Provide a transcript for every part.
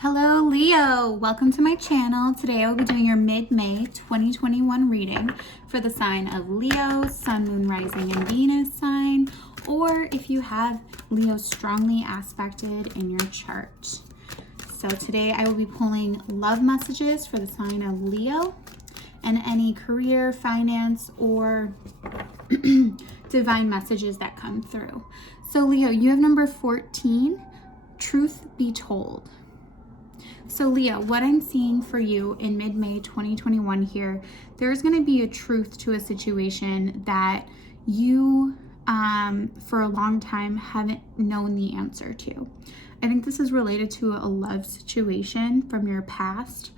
Hello Leo, welcome to my channel. Today I will be doing your mid-May 2021 reading for the sign of Leo, Sun, Moon, Rising, and Venus sign, or if you have Leo strongly aspected in your chart. So today I will be pulling love messages for the sign of Leo and any career, finance, or divine messages that come through. So Leo, you have number 14, Truth Be Told. So Leo, what I'm seeing for you in mid-May 2021 here, there's going to be a truth to a situation that you, for a long time, haven't known the answer to. I think this is related to a love situation from your past,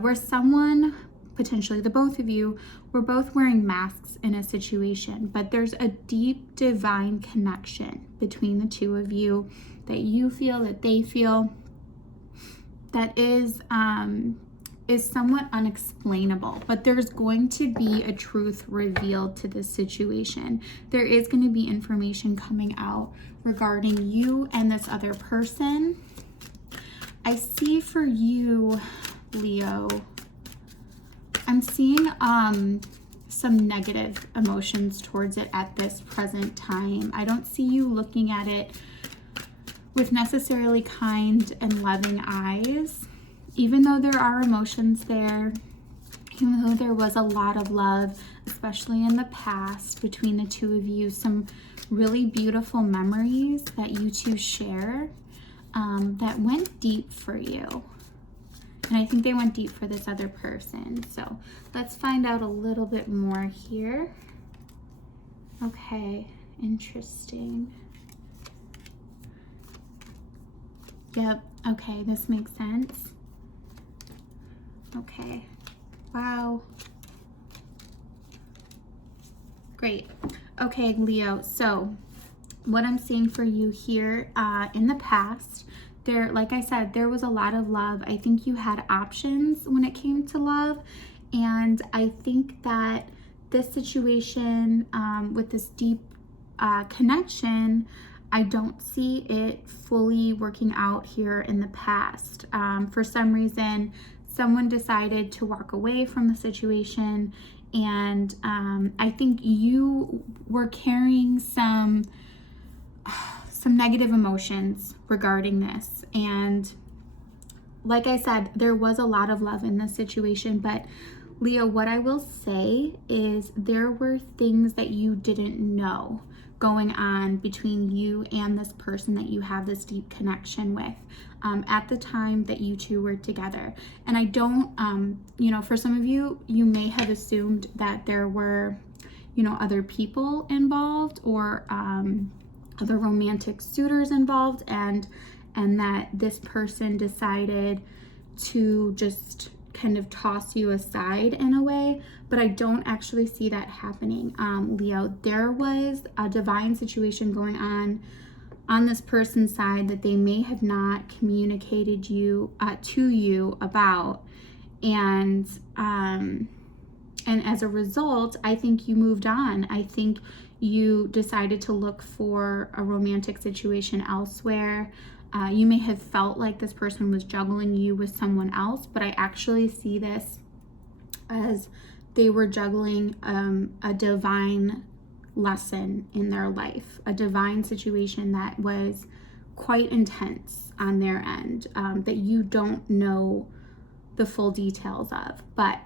where someone, potentially the both of you, were both wearing masks in a situation, but there's a deep divine connection between the two of you that you feel, that they feel, that is somewhat unexplainable, but there's going to be a truth revealed to this situation. There is going to be information coming out regarding you and this other person. I see for you, Leo, I'm seeing some negative emotions towards it at this present time. I don't see you looking at it with necessarily kind and loving eyes, even though there are emotions there, even though there was a lot of love, especially in the past between the two of you, some really beautiful memories that you two share that went deep for you. And I think they went deep for this other person. So let's find out a little bit more here. Okay, interesting. Yep, okay, this makes sense. Okay, wow. Great. Okay, Leo, so what I'm seeing for you here in the past, there, like I said, there was a lot of love. I think you had options when it came to love, and I think that this situation with this deep connection, I don't see it fully working out here in the past. For some reason, someone decided to walk away from the situation, and I think you were carrying some negative emotions regarding this. And like I said, there was a lot of love in this situation, but Leo, what I will say is there were things that you didn't know going on between you and this person that you have this deep connection with at the time that you two were together. And I don't, for some of you, you may have assumed that there were, other people involved or other romantic suitors involved, and that this person decided to just kind of toss you aside in a way, but I don't actually see that happening. Leo, there was a divine situation going on this person's side that they may have not communicated to you about, and as a result, I think you moved on. I think you decided to look for a romantic situation elsewhere. You may have felt like this person was juggling you with someone else, but I actually see this as they were juggling a divine lesson in their life, a divine situation that was quite intense on their end, that you don't know the full details of. But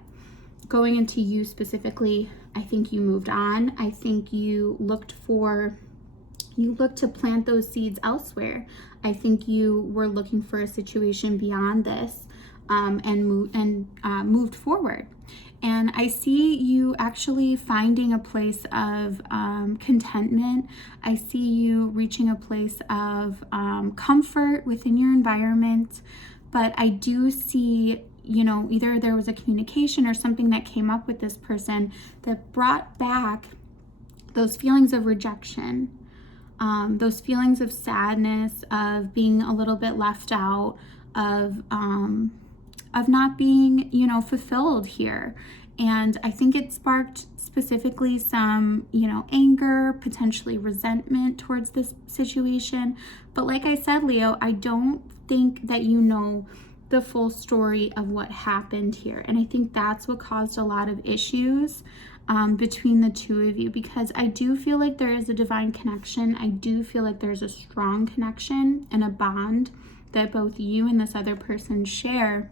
going into you specifically, I think you moved on. I think you looked to plant those seeds elsewhere. I think you were looking for a situation beyond this, and moved forward. And I see you actually finding a place of contentment. I see you reaching a place of comfort within your environment. But I do see, either there was a communication or something that came up with this person that brought back those feelings of rejection, those feelings of sadness, of being a little bit left out, of not being, fulfilled here. And I think it sparked specifically some, anger, potentially resentment towards this situation. But like I said, Leo, I don't think that you know the full story of what happened here. And I think that's what caused a lot of issues between the two of you, because I do feel like there is a divine connection. I do feel like there's a strong connection and a bond that both you and this other person share.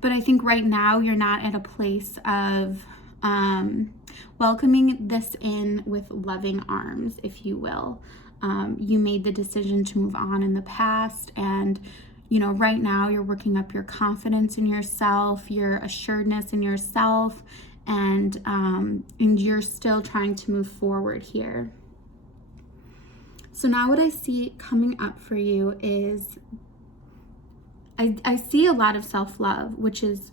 But I think right now you're not at a place of welcoming this in with loving arms, if you will. You made the decision to move on in the past, and right now you're working up your confidence in yourself, your assuredness in yourself, and you're still trying to move forward here. So now what I see coming up for you is I see a lot of self-love, which is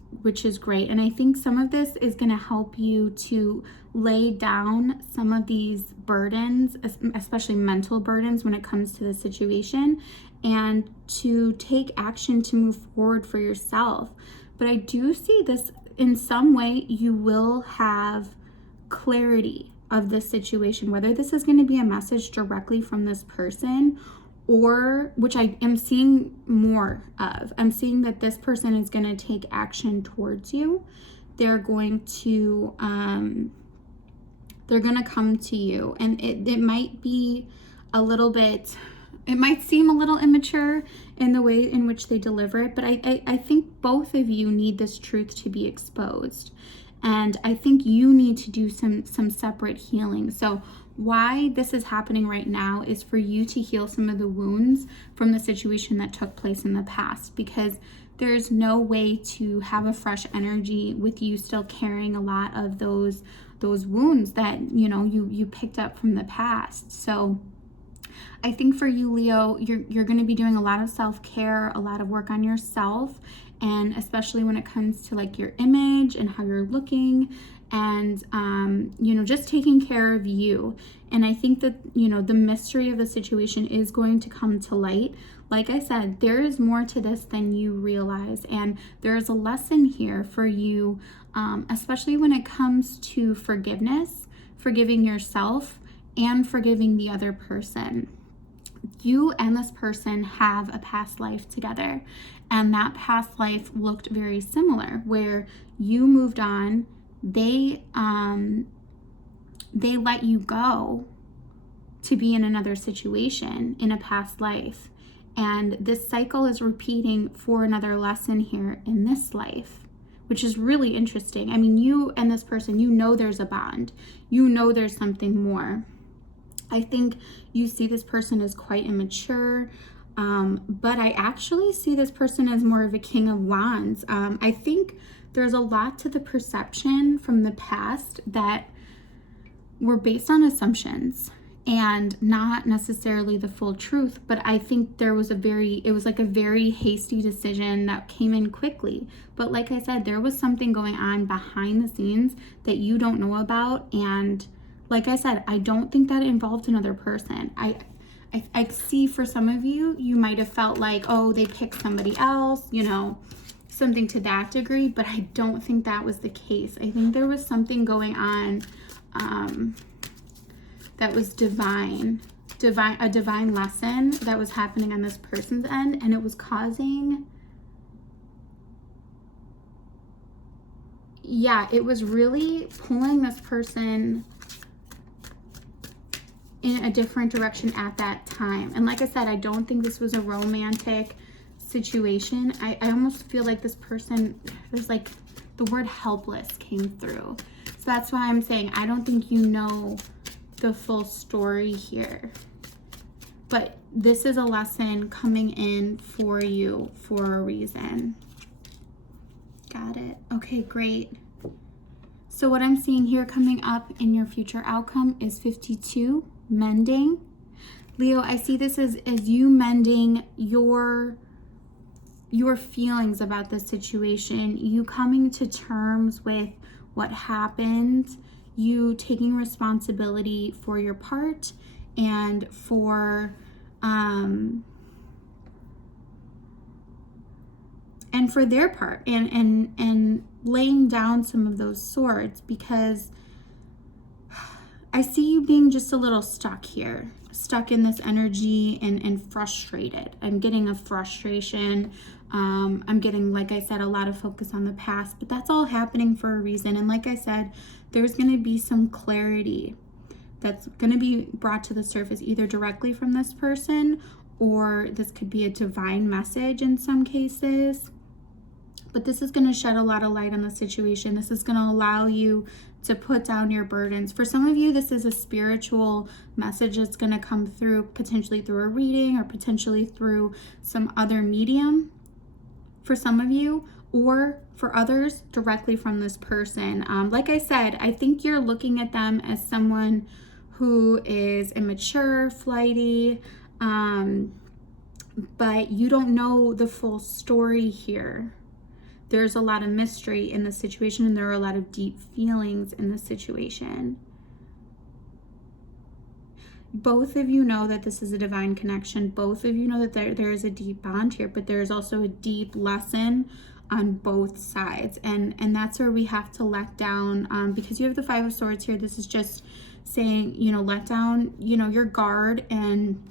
great. And I think some of this is going to help you to lay down some of these burdens, especially mental burdens when it comes to the situation, and to take action to move forward for yourself. But I do see this in some way you will have clarity of this situation, whether this is going to be a message directly from this person, or which I am seeing more of. I'm seeing that this person is going to take action towards you. They're going to come to you, and it might be a little bit, it might seem a little immature in the way in which they deliver it, but I think both of you need this truth to be exposed. And I think you need to do some separate healing. So why this is happening right now is for you to heal some of the wounds from the situation that took place in the past, because there's no way to have a fresh energy with you still carrying a lot of those wounds that you picked up from the past. So I think for you, Leo, you're going to be doing a lot of self-care, a lot of work on yourself, and especially when it comes to like your image and how you're looking, and just taking care of you. And I think that the mystery of the situation is going to come to light. Like I said, there is more to this than you realize, and there is a lesson here for you, especially when it comes to forgiveness, forgiving yourself and forgiving the other person. You and this person have a past life together, and that past life looked very similar, where you moved on. They let you go to be in another situation in a past life, and this cycle is repeating for another lesson here in this life, which is really interesting. I mean, you and this person, there's a bond, there's something more. I think you see this person as quite immature, but I actually see this person as more of a king of wands. I think there's a lot to the perception from the past that were based on assumptions and not necessarily the full truth. But I think it was like a very hasty decision that came in quickly. But like I said, there was something going on behind the scenes that you don't know about. And like I said, I don't think that involved another person. I see for some of you, you might have felt like, oh, they picked somebody else, something to that degree, but I don't think that was the case. I think there was something going on that was divine, a divine lesson that was happening on this person's end, and it was causing, it was really pulling this person in a different direction at that time. And like I said, I don't think this was a romantic situation. I almost feel like this person, there's like the word helpless came through. So that's why I'm saying I don't think you know the full story here. But this is a lesson coming in for you for a reason. Got it. Okay, great. So what I'm seeing here coming up in your future outcome is 52, mending. Leo, I see this as you mending your feelings about this situation, you coming to terms with what happened, you taking responsibility for your part and and for their part, and laying down some of those swords, because I see you being just a little stuck here, stuck in this energy and frustrated. I'm getting a frustration. I'm getting, like I said, a lot of focus on the past, but that's all happening for a reason. And like I said, there's going to be some clarity that's going to be brought to the surface, either directly from this person, or this could be a divine message in some cases. But this is going to shed a lot of light on the situation. This is going to allow you to put down your burdens. For some of you, this is a spiritual message that's going to come through, potentially through a reading or potentially through some other medium for some of you, or for others directly from this person. Like I said, I think you're looking at them as someone who is immature, flighty, but you don't know the full story here. There's a lot of mystery in the situation, and there are a lot of deep feelings in the situation. Both of you know that this is a divine connection. Both of you know that there is a deep bond here, but there's also a deep lesson on both sides. And that's where we have to let down, because you have the Five of Swords here. This is just saying, let down, your guard. And,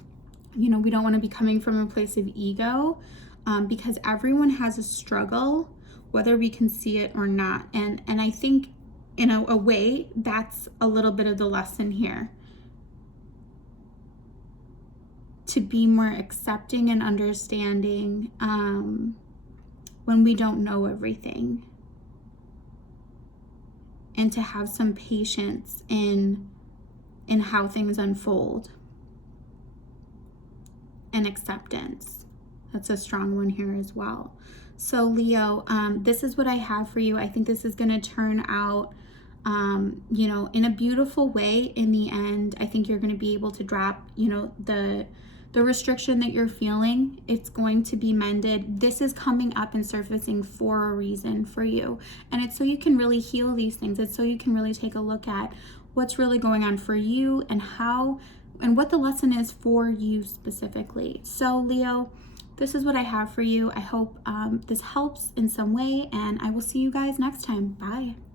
we don't want to be coming from a place of ego, because everyone has a struggle, whether we can see it or not. And I think in a way, that's a little bit of the lesson here. To be more accepting and understanding when we don't know everything. And to have some patience in how things unfold. And acceptance. That's a strong one here as well. So Leo, this is what I have for you. I think this is going to turn out, in a beautiful way in the end. I think you're going to be able to drop, the restriction that you're feeling. It's going to be mended. This is coming up and surfacing for a reason for you. And it's so you can really heal these things. It's so you can really take a look at what's really going on for you and what the lesson is for you specifically. So Leo, this is what I have for you. I hope this helps in some way, and I will see you guys next time. Bye.